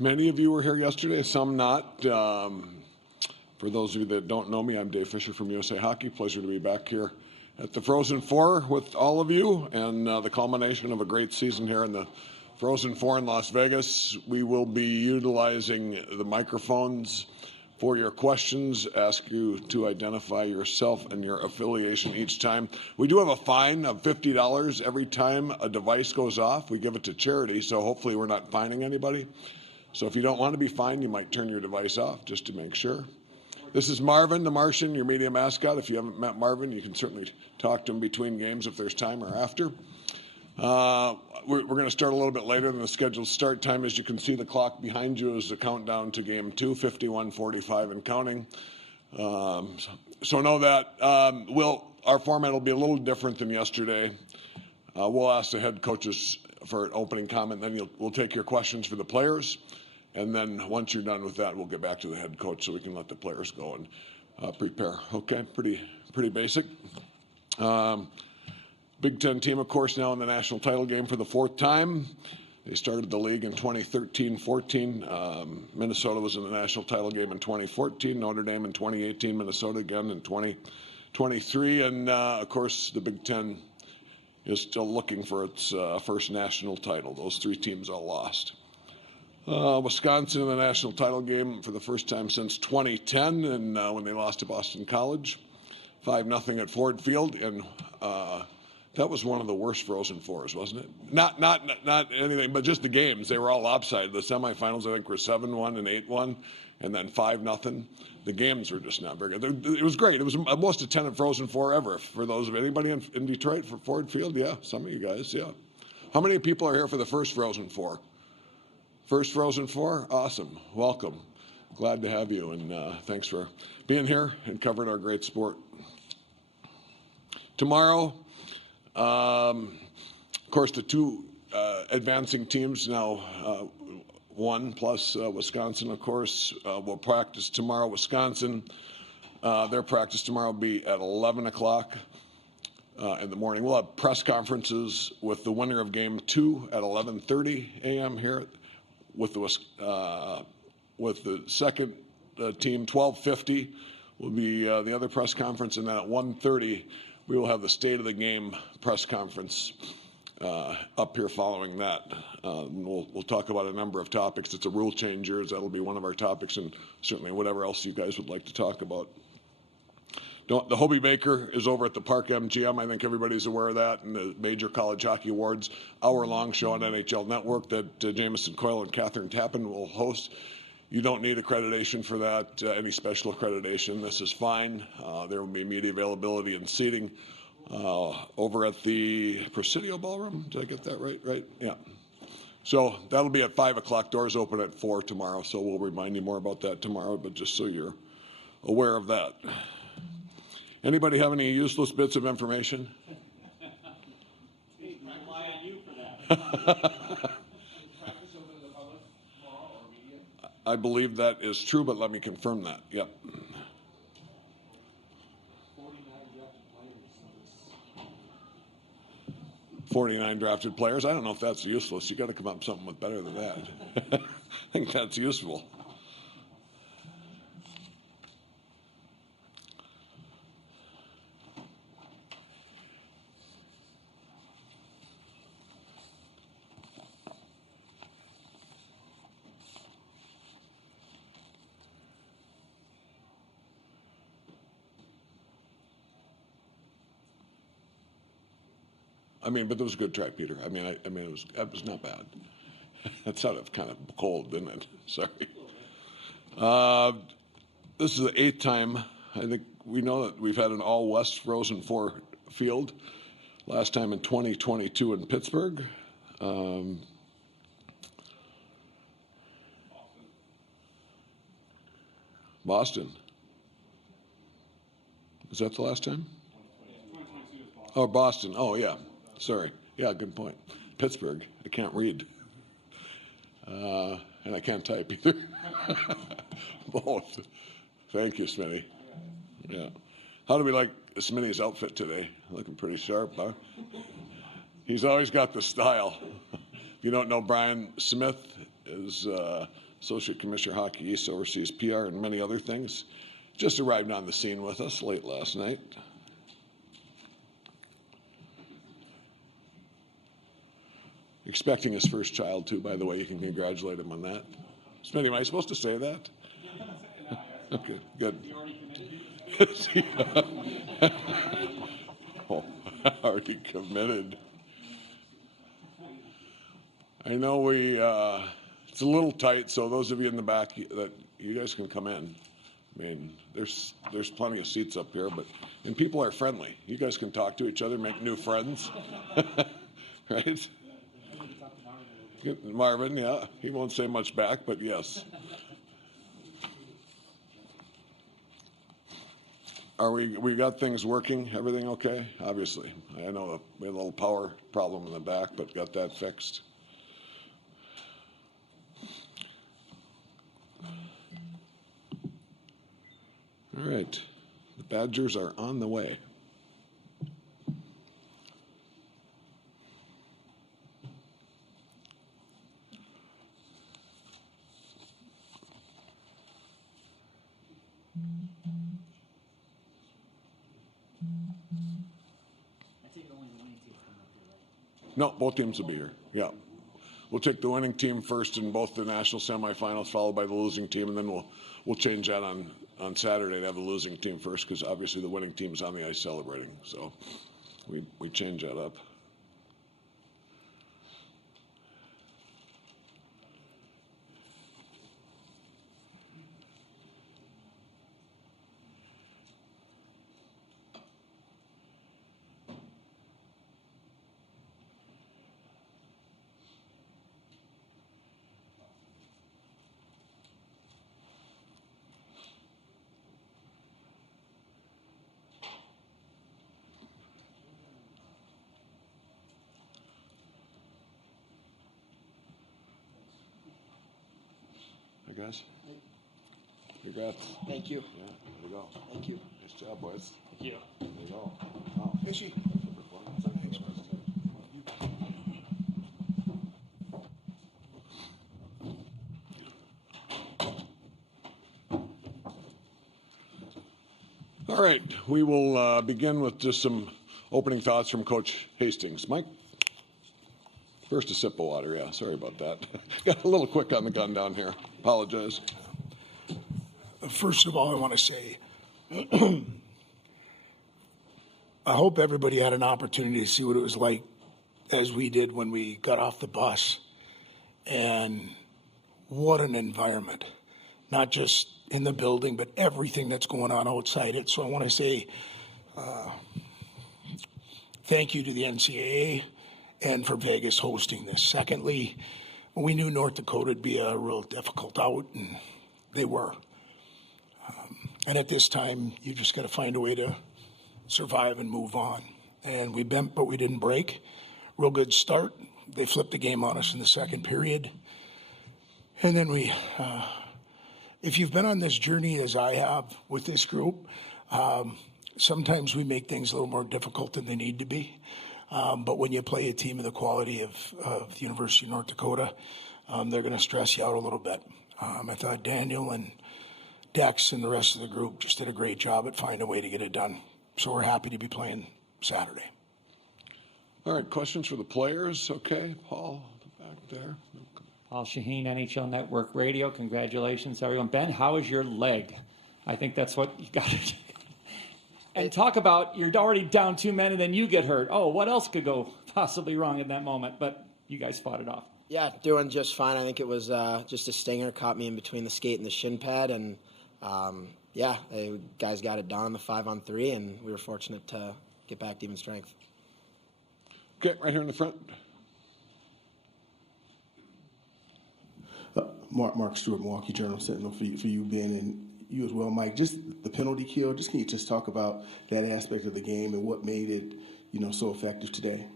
Many of you were here yesterday, some not. For those of you that don't know me, I'm Dave Fisher from USA Hockey. Pleasure to be back here at the Frozen Four with all of you, and the culmination of a great season here in the Frozen Four in Las Vegas. We will be utilizing the microphones for your questions. Ask you to identify yourself and your affiliation each time. We do have a fine of $50 every time a device goes off. We give it to charity, so hopefully we're not fining anybody. So if you don't want to be fined, you might turn your device off just to make sure. This is Marvin the Martian, your media mascot. If you haven't met Marvin, you can certainly talk to him between games if there's time or after. We're going to start a little bit later than the scheduled start time. As you can see, the clock behind you is the countdown to game 2, 51:45 and counting. So know that our format will be a little different than yesterday. We'll ask the head coaches for an opening comment, then we'll take your questions for the players. And then once you're done with that, we'll get back to the head coach so we can let the players go and prepare. Okay, pretty basic. Big Ten team, of course, now in the national title game for the 4th time. They started the league in 2013-14. Minnesota was in the national title game in 2014. Notre Dame in 2018. Minnesota again in 2023. And, of course, the Big Ten is still looking for its first national title. Those 3 teams all lost. Wisconsin in the national title game for the first time since 2010, and when they lost to Boston College, 5-0 at Ford Field, and that was one of the worst Frozen Fours, wasn't it? Not anything, but just the games. They were all lopsided. The semifinals, I think, were 7-1 and 8-1, and then 5-0. The games were just not very good. It was great. It was the most attended Frozen Four ever. For those of anybody in Detroit for Ford Field, yeah, some of you guys, yeah. How many people are here for the first Frozen Four? First Frozen Four? Awesome. Welcome. Glad to have you, and thanks for being here and covering our great sport. Tomorrow, of course, the 2 advancing teams now, 1 plus Wisconsin, of course, will practice tomorrow. Wisconsin, their practice tomorrow will be at 11 o'clock in the morning. We'll have press conferences with the winner of Game 2 at 11:30 a.m. here. With the second team, 12:50 will be the other press conference, and then at 1:30 we will have the State of the Game press conference up here following that. We'll talk about a number of topics. It's a rule changes. That'll be one of our topics, and certainly whatever else you guys would like to talk about. The Hobie Baker is over at the Park MGM. I think everybody's aware of that, and the Major College Hockey Awards hour-long show on NHL Network that Jamison Coyle and Catherine Tappan will host. You don't need accreditation for that, any special accreditation. This is fine. There will be media availability and seating over at the Presidio Ballroom. Did I get that right? Right? Yeah. So that'll be at 5 o'clock. Doors open at 4 tomorrow, so we'll remind you more about that tomorrow, but just so you're aware of that. Anybody have any useless bits of information? I believe that is true, but let me confirm that. Yep. 49 drafted players. I don't know if that's useless. You got to come up with something with better than that. I think that's useful. But it was a good try, Peter. It was not bad. That sounded kind of cold, didn't it? Sorry. This is the 8th time. I think we know that we've had an all-West Frozen Four field. Last time in 2022 in Pittsburgh. Boston. Is that the last time? Oh, Boston. Oh, yeah. Sorry. Yeah, good point. Pittsburgh. I can't read. And I can't type either. Both. Thank you, Smitty. Yeah. How do we like Smitty's outfit today? Looking pretty sharp, huh? He's always got the style. If you don't know, Brian Smith is Associate Commissioner Hockey East, oversees PR and many other things. Just arrived on the scene with us late last night. Expecting his first child, too, by the way. You can congratulate him on that. Smitty, am I supposed to say that? Okay, good. Oh, already committed. I know it's a little tight, so those of you in the back, that you guys can come in. I mean, there's plenty of seats up here, and people are friendly. You guys can talk to each other, make new friends, right? Marvin, yeah, he won't say much back, but yes. We got things working? Everything okay? Obviously. I know we had a little power problem in the back, but got that fixed. All right. The Badgers are on the way. No, both teams will be here. Yeah. We'll take the winning team first in both the national semifinals, followed by the losing team, and then we'll change that on Saturday to have the losing team first, because obviously the winning team's on the ice celebrating. So we change that up. Hey guys. Congrats. Thank you. Yeah, there you go. Thank you. Nice job, boys. Thank you. There you go. Wow. Is she? All right, we will begin with just some opening thoughts from Coach Hastings. Mike? First a sip of water, yeah, sorry about that. Got a little quick on the gun down here. Apologize. First of all, I want to say, I hope everybody had an opportunity to see what it was like as we did when we got off the bus. And what an environment, not just in the building, but everything that's going on outside it. So I want to say thank you to the NCAA and for Vegas hosting this. Secondly, we knew North Dakota would be a real difficult out, and they were. And at this time, you just got to find a way to survive and move on. And we bent, but we didn't break. Real good start. They flipped the game on us in the second period. And then if you've been on this journey as I have with this group, sometimes we make things a little more difficult than they need to be. But when you play a team of the quality of the University of North Dakota, they're going to stress you out a little bit. I thought Daniel and Dex and the rest of the group just did a great job at finding a way to get it done. So we're happy to be playing Saturday. All right, questions for the players? Okay, Paul, back there. Paul Shaheen, NHL Network Radio. Congratulations, everyone. Ben, how is your leg? I think that's what you got to do. And talk about you're already down 2 men and then you get hurt. Oh, what else could go possibly wrong in that moment? But you guys fought it off. Yeah, doing just fine. I think it was just a stinger, caught me in between the skate and the shin pad, and guys got it done on the 5-on-3, and we were fortunate to get back to even strength. Okay, right here in the front. Mark Stewart, Milwaukee Journal Sentinel, for you, Ben, and you as well, Mike. Just the penalty kill. Just can you just talk about that aspect of the game and what made it, so effective today?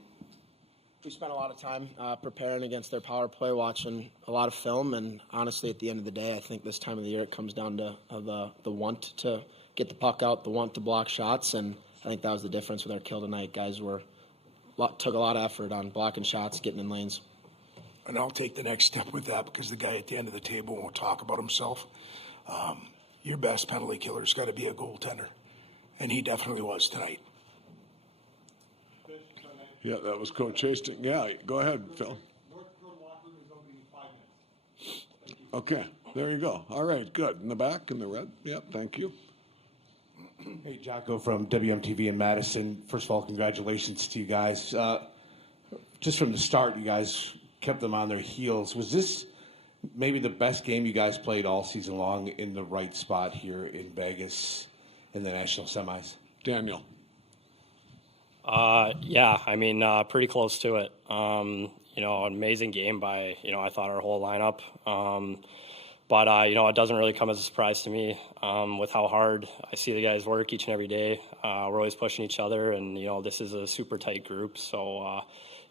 We spent a lot of time preparing against their power play, watching a lot of film, and honestly, at the end of the day, I think this time of the year it comes down to the want to get the puck out, the want to block shots, and I think that was the difference with our kill tonight. Guys took a lot of effort on blocking shots, getting in lanes. and I'll take the next step with that because the guy at the end of the table won't talk about himself. Your best penalty killer's got to be a goaltender, and he definitely was tonight. Yeah, that was Coach Hastings. Yeah, go ahead, Phil. Okay, there you go. All right, good. In the back, in the red. Yep, thank you. Hey, Jocko from WMTV in Madison. First of all, congratulations to you guys. Just from the start, you guys kept them on their heels. Was this maybe the best game you guys played all season long in the right spot here in Vegas in the national semis? Daniel. Yeah, I mean, pretty close to it. An amazing game by, I thought our whole lineup. But it doesn't really come as a surprise to me with how hard I see the guys work each and every day. We're always pushing each other, and, this is a super tight group. So,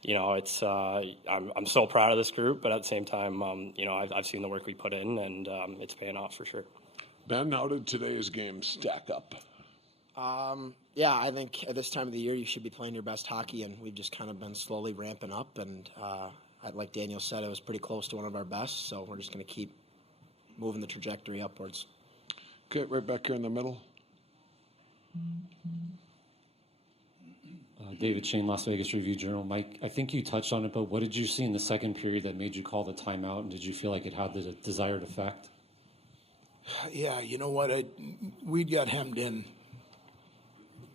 it's I'm so proud of this group, but at the same time, I've seen the work we put in, and it's paying off for sure. Ben, how did today's game stack up? Yeah, I think at this time of the year you should be playing your best hockey, and we've just kind of been slowly ramping up. And like Daniel said, it was pretty close to one of our best, so we're just going to keep moving the trajectory upwards. Okay, right back here in the middle. David Shane, Las Vegas Review-Journal. Mike, I think you touched on it, but what did you see in the second period that made you call the timeout, and did you feel like it had the desired effect? Yeah, you know what? We got hemmed in.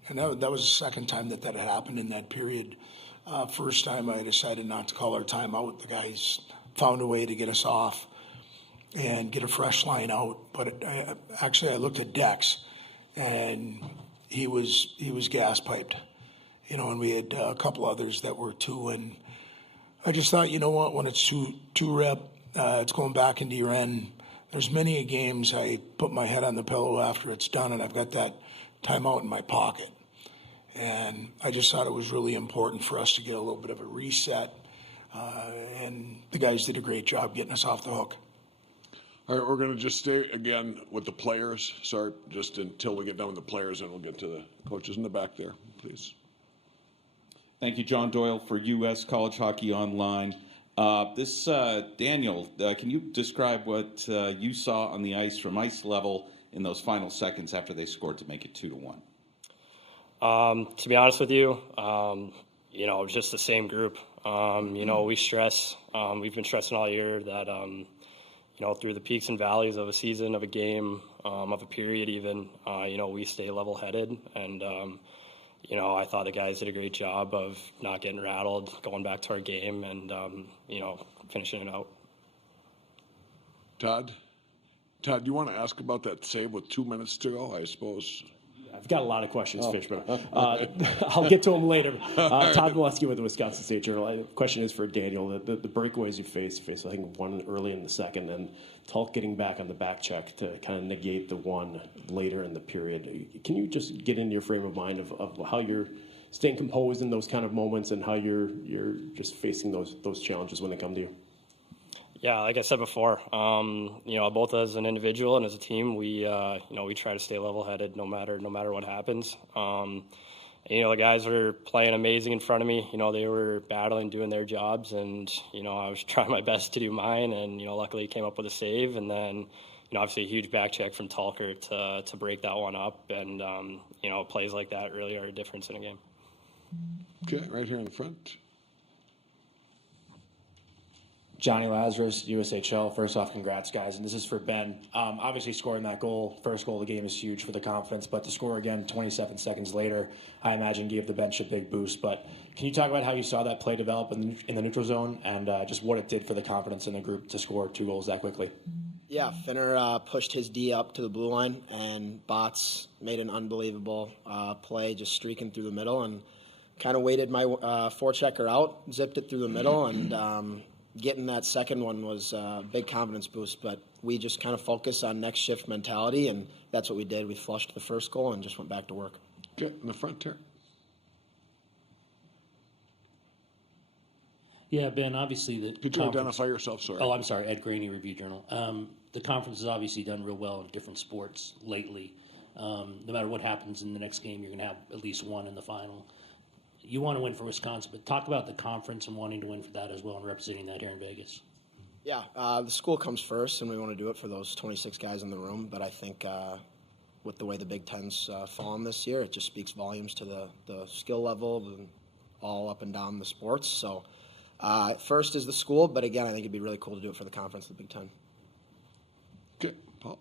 And that was the second time that had happened in that period. First time I decided not to call our timeout. The guys found a way to get us off and get a fresh line out. But actually I looked at Dex, and he was gas piped. And we had a couple others that were too. And I just thought, you know what, when it's two rep, it's going back into your end. There's many games I put my head on the pillow after it's done, and I've got that timeout in my pocket. And I just thought it was really important for us to get a little bit of a reset. And the guys did a great job getting us off the hook. All right, we're going to just stay again with the players. Sorry, just until we get done with the players, and we'll get to the coaches in the back there, please. Thank you, John Doyle for U.S. College Hockey Online. Daniel, can you describe what you saw on the ice from ice level in those final seconds after they scored to make it 2-1? To be honest with you, just the same group. We stress, we've been stressing all year that, through the peaks and valleys of a season, of a game, of a period even, we stay level-headed. And, I thought the guys did a great job of not getting rattled, going back to our game, and, finishing it out. Todd, do you want to ask about that save with 2 minutes to go, I suppose? I've got a lot of questions, Fish, but I'll get to them later. Todd Molesky with the Wisconsin State Journal. The question is for Daniel. The breakaways you faced, I think one early in the second, and Tulk getting back on the back check to kind of negate the one later in the period. Can you just get into your frame of mind of how you're staying composed in those kind of moments and how you're just facing those challenges when they come to you? Yeah, like I said before, both as an individual and as a team, we try to stay level-headed no matter what happens. The guys were playing amazing in front of me. They were battling, doing their jobs, and I was trying my best to do mine. And luckily came up with a save, and then obviously a huge back check from Talker to break that one up. And plays like that really are a difference in a game. Okay, right here in the front. Johnny Lazarus, USHL. First off, congrats, guys. And this is for Ben. Obviously, scoring that goal, first goal of the game, is huge for the confidence. But to score again 27 seconds later, I imagine gave the bench a big boost. But can you talk about how you saw that play develop in the neutral zone and just what it did for the confidence in the group to score 2 goals that quickly? Yeah, Finner pushed his D up to the blue line, and Bots made an unbelievable play, just streaking through the middle, and kind of waited my forechecker out, zipped it through the middle, and getting that second one was a big confidence boost. But we just kind of focused on next shift mentality, and that's what we did. We flushed the first goal and just went back to work. Okay, in the front here. Yeah, Ben, obviously Could you identify yourself, sorry? Oh, I'm sorry, Ed Graney, Review-Journal. The conference has obviously done real well in different sports lately. No matter what happens in the next game, you're going to have at least one in the final. You want to win for Wisconsin, but talk about the conference and wanting to win for that as well and representing that here in Vegas. Yeah, the school comes first, and we want to do it for those 26 guys in the room. But I think with the way the Big Ten's fallen this year, it just speaks volumes to the skill level and all up and down the sports. So first is the school, but again, I think it'd be really cool to do it for the conference, the Big Ten. Okay, Paul.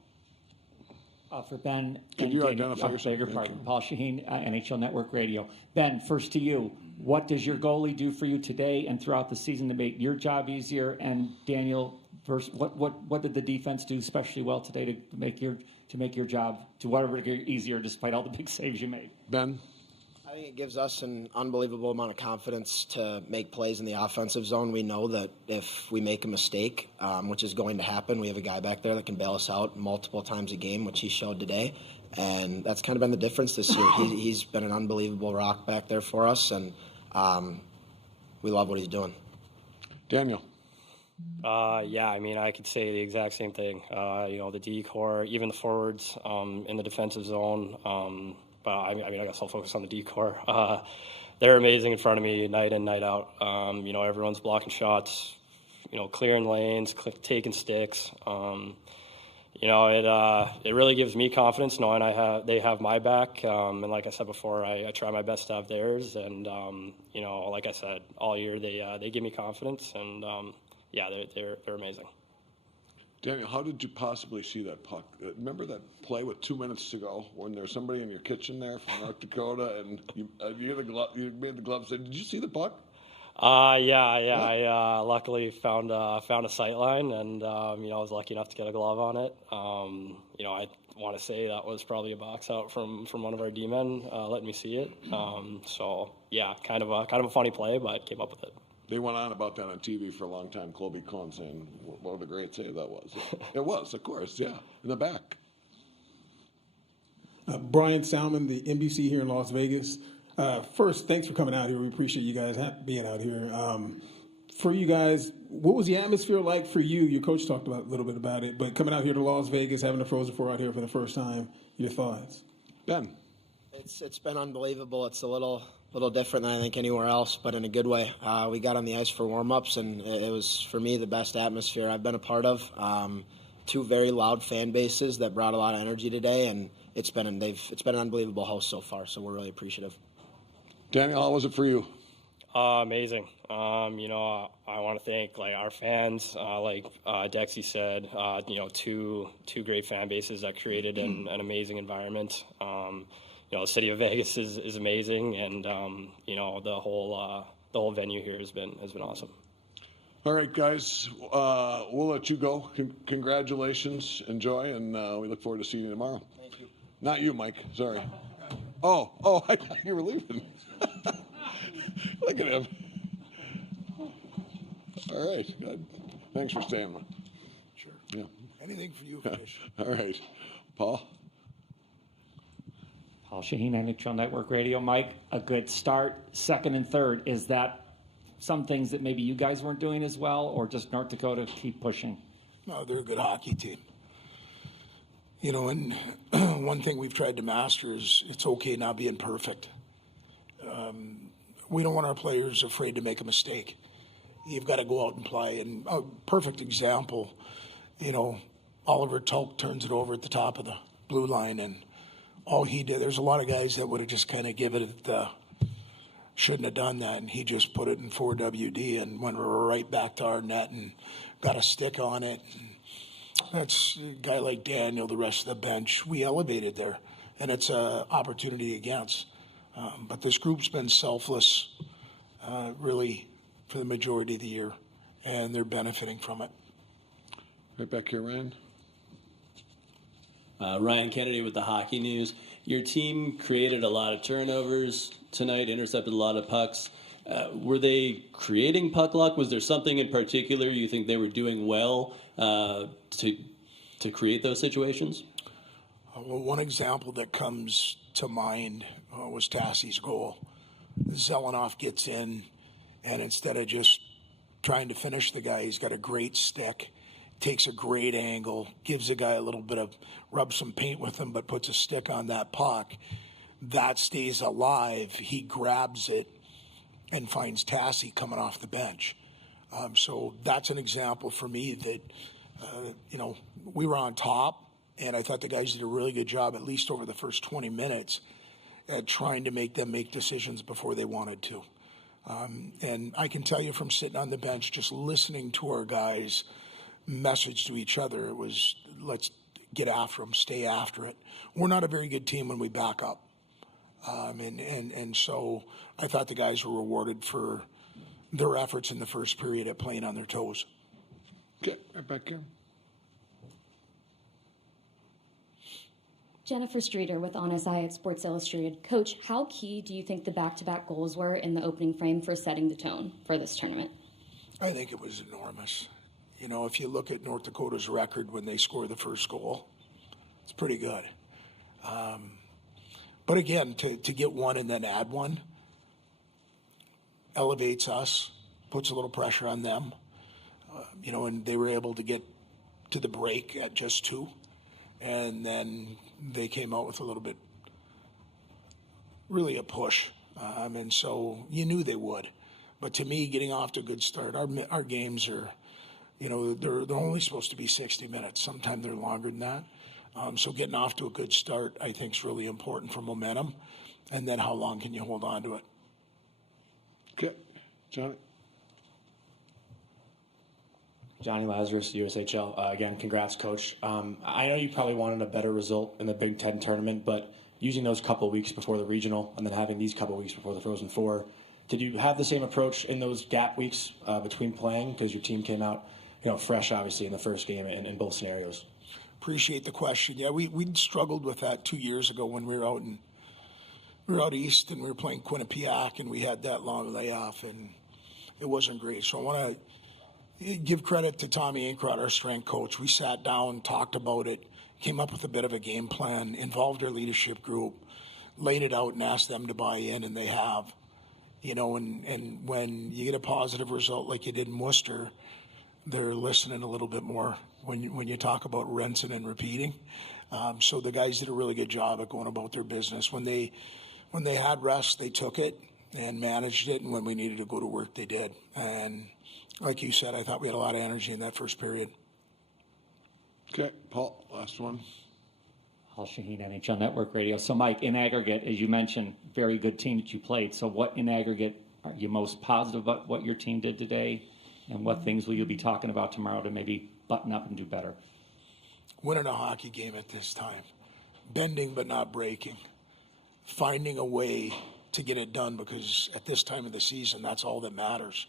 For Ben, Can you identify yourself? Bigger part, Paul Shaheen, NHL Network Radio. Ben, first to you. What does your goalie do for you today and throughout the season to make your job easier? And Daniel, first, what did the defense do especially well today to make your job to whatever degree easier despite all the big saves you made? Ben. I think it gives us an unbelievable amount of confidence to make plays in the offensive zone. We know that if we make a mistake, which is going to happen, we have a guy back there that can bail us out multiple times a game, which he showed today. And that's kind of been the difference this year. He's been an unbelievable rock back there for us, and we love what he's doing. Daniel. Yeah, I mean, I could say the exact same thing. The D-core, even the forwards in the defensive zone. But I guess I'll focus on the D-core. They're amazing in front of me night in, night out. Everyone's blocking shots, clearing lanes, taking sticks. It really gives me confidence knowing they have my back. And like I said before, I try my best to have theirs. And like I said, all year they give me confidence. And they're amazing. Daniel, how did you possibly see that puck? Remember that play with 2 minutes to go when there's somebody in your kitchen there from North Dakota, and you made the glove say, "Did you see the puck?" I luckily found a sight line, and I was lucky enough to get a glove on it. I want to say that was probably a box out from one of our D-men letting me see it. Kind of a funny play, but came up with it. They went on about that on TV for a long time, Colby Cohn saying what a great save that was. It was, of course, yeah, in the back. Brian Salmon, the NBC here in Las Vegas. First, thanks for coming out here. We appreciate you guys being out here. For you guys, what was the atmosphere like for you? Your coach talked a little bit about it, but coming out here to Las Vegas, having the Frozen Four out here for the first time, your thoughts? Ben. It's been unbelievable. It's a little different than I think anywhere else, but in a good way. We got on the ice for warm-ups, and it was, for me, the best atmosphere I've been a part of. Two very loud fan bases that brought a lot of energy today, and it's been an unbelievable host so far, so we're really appreciative. Daniel, how was it for you? Amazing. I want to thank our fans, like Dexy said. Two great fan bases that created an amazing environment. The city of Vegas is amazing, and the whole venue here has been awesome. All right, guys, we'll let you go. Congratulations, enjoy, and we look forward to seeing you tomorrow. Thank you. Not you, Mike. Sorry. Oh, I thought you were leaving. Look at him. All right, good. Thanks for staying. Sure. Yeah. Anything for you, Fish. All right, Paul. Paul Shaheen, NHL Network Radio. Mike, a good start, second and third. Is that some things that maybe you guys weren't doing as well, or just North Dakota keep pushing? No, they're a good hockey team. And one thing we've tried to master is it's okay not being perfect. We don't want our players afraid to make a mistake. You've got to go out and play. And a perfect example, Oliver Tulk turns it over at the top of the blue line, and all he did, there's a lot of guys that would have just kind of given it, shouldn't have done that, and he just put it in 4WD and went right back to our net and got a stick on it. And that's a guy like Daniel, the rest of the bench, we elevated there, and it's an opportunity against. But this group's been selfless, really, for the majority of the year, and they're benefiting from it. Right back here, Ryan. Ryan Kennedy with the Hockey News. Your team created a lot of turnovers tonight, intercepted a lot of pucks. Were they creating puck luck? Was there something in particular you think they were doing well to create those situations? Well, one example that comes to mind was Tassie's goal. Zelenoff gets in, and instead of just trying to finish the guy, he's got a great stick, takes a great angle, gives the guy a little bit of, rubs some paint with him, but puts a stick on that puck. That stays alive. He grabs it, and finds Tassie coming off the bench. So that's an example for me that, we were on top, and I thought the guys did a really good job, at least over the first 20 minutes, at trying to make them make decisions before they wanted to. And I can tell you from sitting on the bench, just listening to our guys message to each other, it was, let's get after them, stay after it. We're not a very good team when we back up. And so I thought the guys were rewarded for their efforts in the first period at playing on their toes. Okay, right back here. Jennifer Streeter with Honest Eye at Sports Illustrated. Coach, how key do you think the back-to-back goals were in the opening frame for setting the tone for this tournament? I think it was enormous. If you look at North Dakota's record when they score the first goal, it's pretty good. But again, to get one and then add one elevates us, puts a little pressure on them. And they were able to get to the break at just 2. And then they came out with a little bit, really a push. And so you knew they would. But to me, getting off to a good start, our games are, they're only supposed to be 60 minutes. Sometimes they're longer than that. So getting off to a good start, I think, is really important for momentum. And then how long can you hold on to it? Okay, Johnny. Johnny Lazarus, USHL. Again, congrats, Coach. I know you probably wanted a better result in the Big Ten tournament, but using those couple weeks before the regional and then having these couple weeks before the Frozen Four, did you have the same approach in those gap weeks between playing? Because your team came out, fresh, obviously, in the first game in both scenarios. Appreciate the question. Yeah, we'd struggled with that 2 years ago when we were out east and we were playing Quinnipiac and we had that long layoff and it wasn't great. So I want to give credit to Tommy Inkrot, our strength coach. We sat down, talked about it, came up with a bit of a game plan, involved our leadership group, laid it out and asked them to buy in, and they have. And when you get a positive result like you did in Worcester, they're listening a little bit more when you talk about rinsing and repeating. So the guys did a really good job at going about their business. When they had rest, they took it and managed it, and when we needed to go to work, they did. And like you said, I thought we had a lot of energy in that first period. Okay, Paul, last one. Paul Shaheen, NHL Network Radio. So, Mike, in aggregate, as you mentioned, very good team that you played. So what, in aggregate, are you most positive about what your team did today? And what things will you be talking about tomorrow to maybe button up and do better? Winning a hockey game at this time. Bending but not breaking. Finding a way to get it done, because at this time of the season, that's all that matters.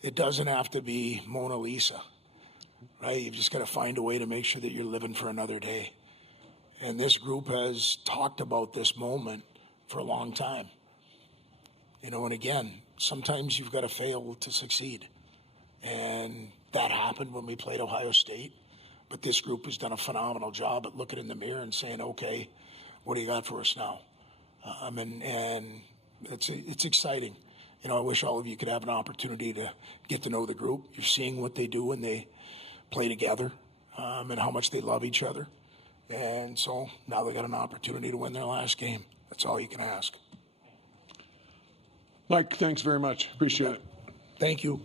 It doesn't have to be Mona Lisa, right? You've just got to find a way to make sure that you're living for another day. And this group has talked about this moment for a long time. And again, sometimes you've got to fail to succeed. And that happened when we played Ohio State. But this group has done a phenomenal job at looking in the mirror and saying, okay, what do you got for us now? And it's exciting. I wish all of you could have an opportunity to get to know the group. You're seeing what they do when they play together and how much they love each other. And so now they got an opportunity to win their last game. That's all you can ask. Mike, thanks very much. Appreciate it. Thank you.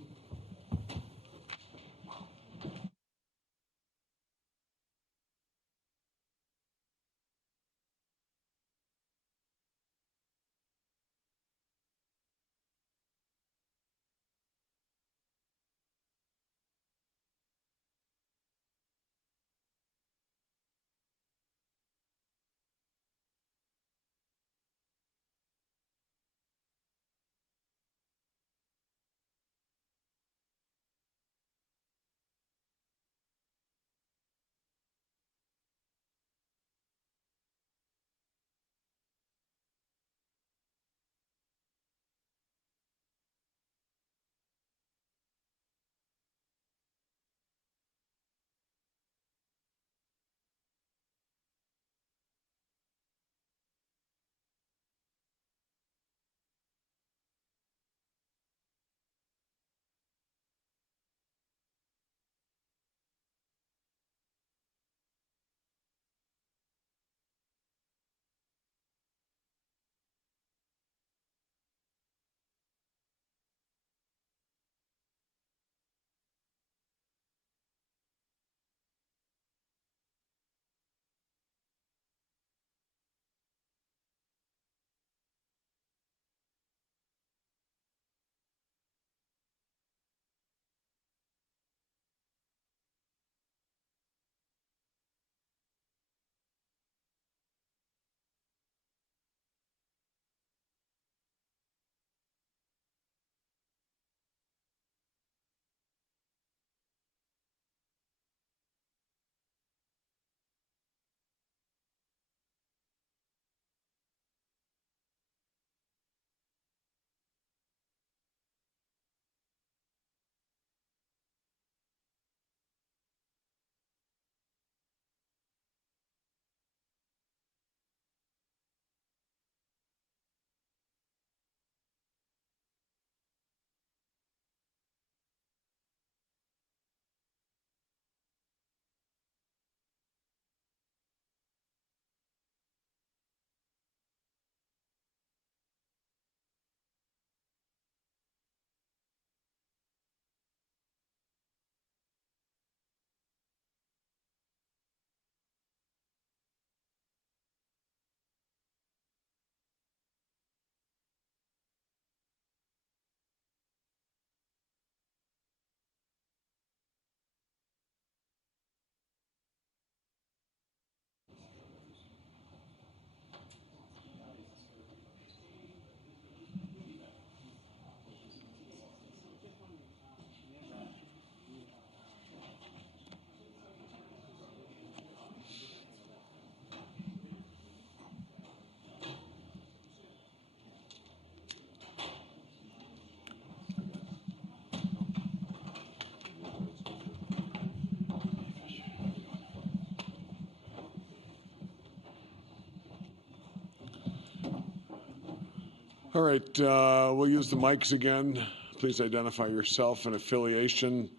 All right, we'll use the mics again. Please identify yourself and affiliation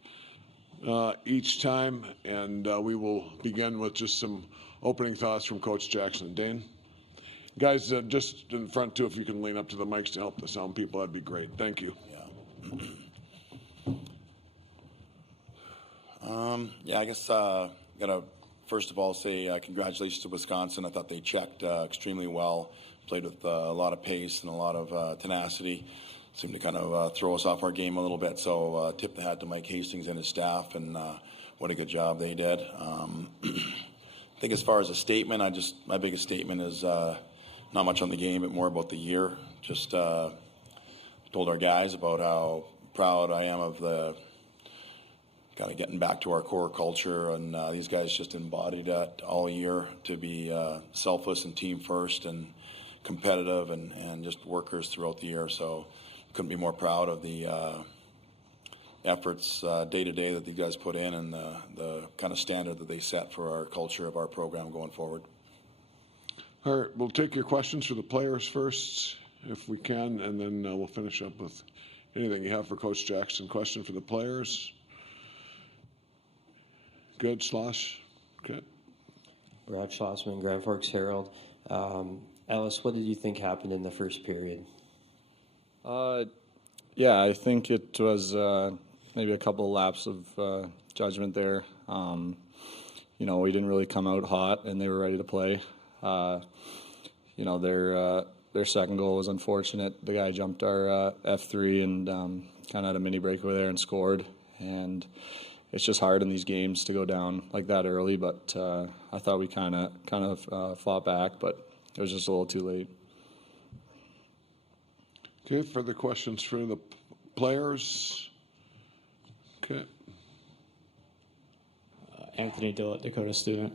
each time, and we will begin with just some opening thoughts from Coach Jackson. Dane? Guys, just in front too, if you can lean up to the mics to help the sound people, that'd be great. Thank you. I guess gotta first of all say congratulations to Wisconsin. I thought they checked extremely well, played with a lot of pace and a lot of tenacity. Seemed to kind of throw us off our game a little bit. So tip the hat to Mike Hastings and his staff, and what a good job they did. I think as far as a statement, my biggest statement is not much on the game, but more about the year. Just told our guys about how proud I am of the kind of getting back to our core culture, and these guys just embodied that all year, to be selfless and team first and competitive and just workers throughout the year. So couldn't be more proud of the efforts day to day that these guys put in, and the kind of standard that they set for our culture of our program going forward. All right, we'll take your questions for the players first, if we can, and then we'll finish up with anything you have for Coach Jackson. Question for the players? Good, Schloss? Okay. Brad Schlossman, Grand Forks Herald. Ellis, what did you think happened in the first period? Yeah, I think it was maybe a couple of laps of judgment there. We didn't really come out hot, and they were ready to play. Their second goal was unfortunate. The guy jumped our F3 and kind of had a mini breakaway there and scored. And it's just hard in these games to go down like that early. But I thought we kind of fought back, but it was just a little too late. Okay, further questions for the players? Okay. Anthony Dillett, Dakota student.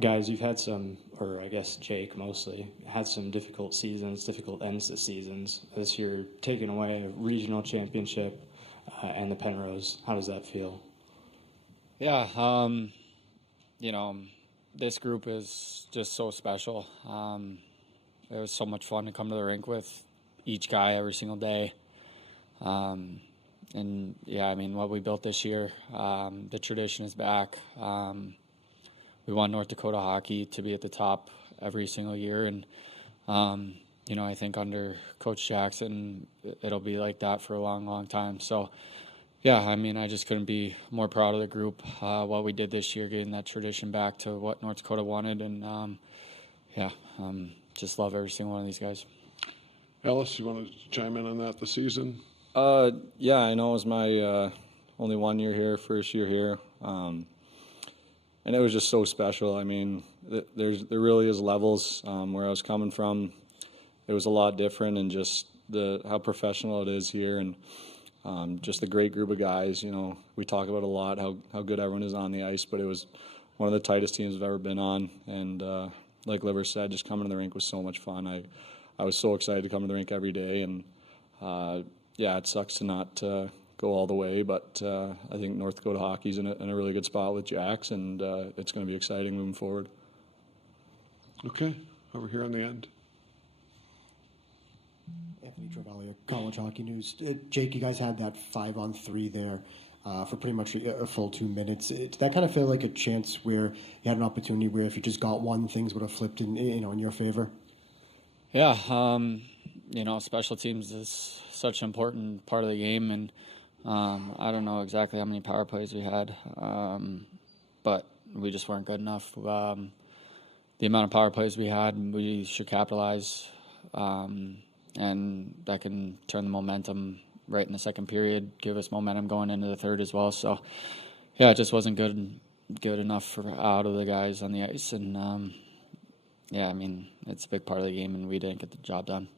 Guys, you've had some, or I guess Jake mostly, had some difficult seasons, difficult ends to seasons. This year, taking away a regional championship and the Penrose, how does that feel? Yeah, this group is just so special. It was so much fun to come to the rink with each guy every single day. And yeah, I mean, what we built this year, the tradition is back. We want North Dakota hockey to be at the top every single year. And, I think under Coach Jackson, it'll be like that for a long, long time. So, yeah, I mean, I just couldn't be more proud of the group, what we did this year, getting that tradition back to what North Dakota wanted. And, just love every single one of these guys. Ellis, you want to chime in on that, the season? Yeah, I know it was my only 1 year here, first year here. And it was just so special. I mean, there really is levels. Where I was coming from, it was a lot different, and just how professional it is here, and just a great group of guys. We talk about a lot how good everyone is on the ice, but it was one of the tightest teams I've ever been on. And like Liver said, just coming to the rink was so much fun. I was so excited to come to the rink every day, and it sucks to not go all the way, but I think North Dakota hockey's in a really good spot with Jacks, and it's going to be exciting moving forward. Okay, over here on the end. Anthony Travaglia, College Hockey News. Jake, you guys had that 5-on-3 there for pretty much a full 2 minutes. Did that kind of feel like a chance where you had an opportunity where if you just got one, things would have flipped in your favor? Yeah, special teams is such an important part of the game, and I don't know exactly how many power plays we had, but we just weren't good enough. The amount of power plays we had, we should capitalize, and that can turn the momentum right in the second period, give us momentum going into the third as well. So, yeah, it just wasn't good enough out of the guys on the ice, and it's a big part of the game, and we didn't get the job done.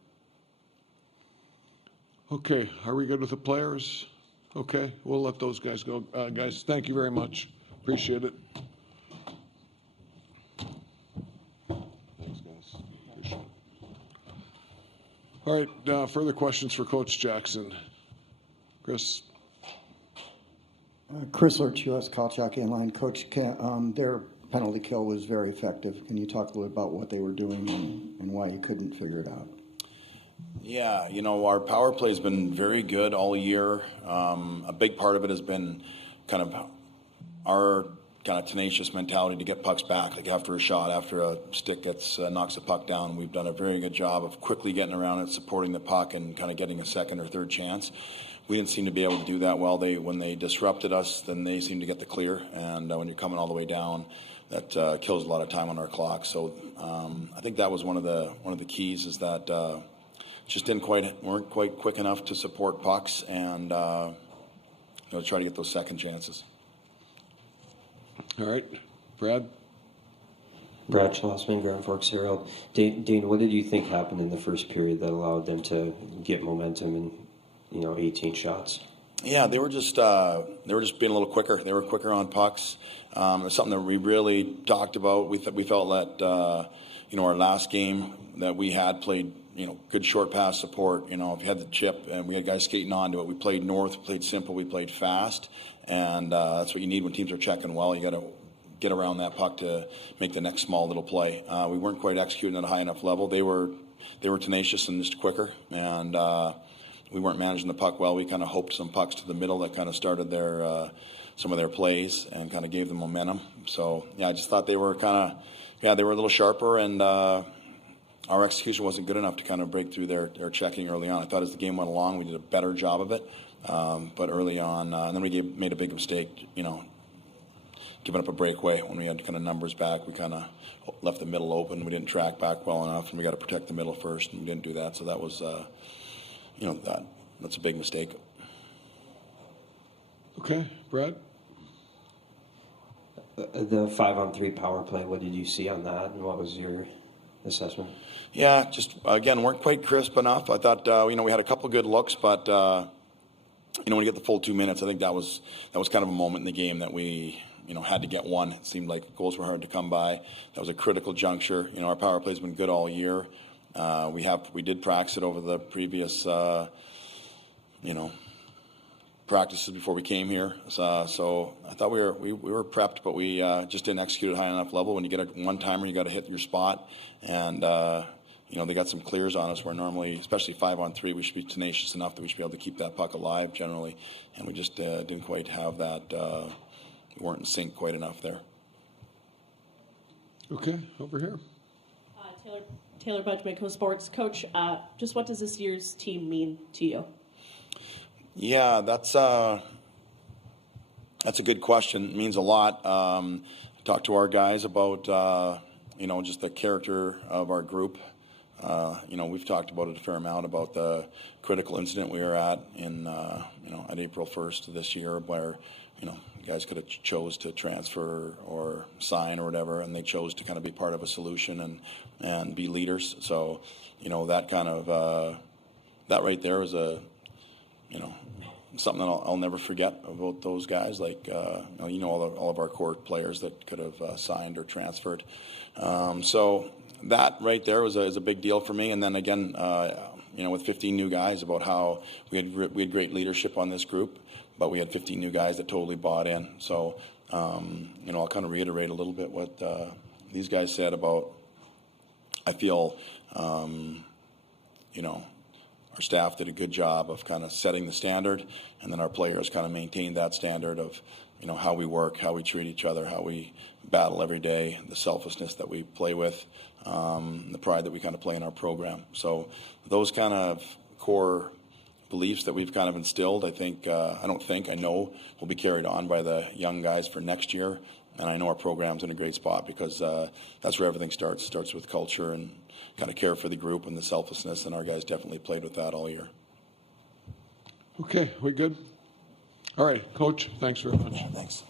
Okay, are we good with the players? Okay, we'll let those guys go. Guys, thank you very much. Appreciate it. Thanks, guys. Appreciate it. All right, further questions for Coach Jackson. Chris. Chris Lurch, U.S. College Hockey Online. Coach, their penalty kill was very effective. Can you talk a little about what they were doing and why you couldn't figure it out? Yeah, our power play has been very good all year. A big part of it has been kind of our kind of tenacious mentality to get pucks back, like after a shot, after a stick knocks the puck down. We've done a very good job of quickly getting around it, supporting the puck, and kind of getting a second or third chance. We didn't seem to be able to do that well. When they disrupted us, then they seemed to get the clear. And when you're coming all the way down, that kills a lot of time on our clock. So I think that was one of the keys, is that just weren't quite quick enough to support pucks and try to get those second chances. All right, Brad. Brad Schlossman, Grand Forks Herald. Dane, what did you think happened in the first period that allowed them to get momentum and 18 shots? Yeah, they were just being a little quicker. They were quicker on pucks. It's something that we really talked about. We felt that our last game that we had played good short pass support. If you had the chip and we had guys skating onto it, we played north, we played simple, we played fast, and that's what you need when teams are checking well. You got to get around that puck to make the next small little play. We weren't quite executing at a high enough level. They were tenacious and just quicker, and we weren't managing the puck well. We kind of hoped some pucks to the middle that kind of started some of their plays and kind of gave them momentum. So yeah, I just thought they were they were a little sharper, and our execution wasn't good enough to kind of break through their checking early on. I thought as the game went along, we did a better job of it, but early on, and then we made a big mistake, giving up a breakaway when we had kind of numbers back. We kind of left the middle open. We didn't track back well enough, and we got to protect the middle first, and we didn't do that. So that was, that's a big mistake. Okay, Brad. The 5-on-3 power play. What did you see on that, and what was your assessment? Yeah, just again weren't quite crisp enough. I thought we had a couple of good looks, but when you get the full 2 minutes, I think that was kind of a moment in the game that we had to get one. It seemed like goals were hard to come by. That was a critical juncture. Our power play's been good all year. We did practice it over the previous practices before we came here. So I thought we were prepped, but we just didn't execute at a high enough level. When you get a one-timer, you got to hit your spot, and they got some clears on us where normally, especially 5-on-3, we should be tenacious enough that we should be able to keep that puck alive generally, and we just didn't quite have that. We weren't in sync quite enough there. Okay, over here. Taylor Budgman, Sports Coach. Just what does this year's team mean to you? Yeah, that's a good question. It means a lot. Talk to our guys about just the character of our group. We've talked about it a fair amount about the critical incident we were at in at April 1st of this year, where guys could have chose to transfer or sign or whatever, and they chose to kind of be part of a solution and be leaders. So that kind of that right there is something that I'll never forget about those guys. Like all of our core players that could have signed or transferred. So that right there is a big deal for me. And then again, with 15 new guys, about how we had great leadership on this group, but we had 15 new guys that totally bought in. So I'll kind of reiterate a little bit what these guys said about. I feel our staff did a good job of kind of setting the standard, and then our players kind of maintained that standard of how we work, how we treat each other, how we battle every day, the selflessness that we play with, the pride that we kind of play in our program. So those kind of core beliefs that we've kind of instilled, I know will be carried on by the young guys for next year. And I know our program's in a great spot because that's where everything starts. It starts with culture and kind of care for the group and the selflessness, and our guys definitely played with that all year. Okay, we good? All right, Coach, thanks very much. Thanks.